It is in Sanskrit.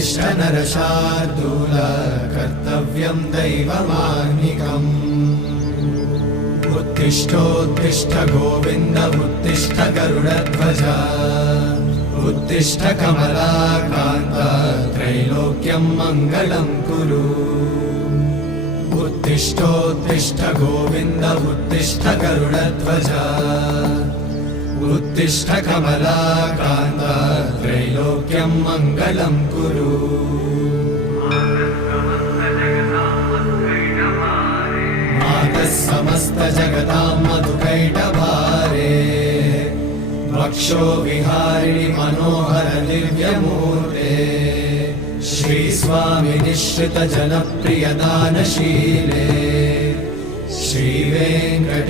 उत्तिष्ठ नरशार्दूल कर्तव्यं दैवमाह्निकम् उत्तिष्ठोत्तिष्ठ गोविन्द उत्तिष्ठ गरुडध्वज उत्तिष्ठ कमलाकान्त त्रैलोक्यं मङ्गलं कुरु उत्तिष्ठोत्तिष्ठ गोविन्द उत्तिष्ठ गरुडध्वज उत्तिष्ठ कमलाकान्त त्रैलोक्यं मङ्गलं कुरु मातः समस्त जगतां मधुकैटभारे वक्षो विहारिणि मनोहर दिव्यमूर्ते श्रीस्वामि निःश्रित जनप्रिय दानशीले श्रीवेङ्कटे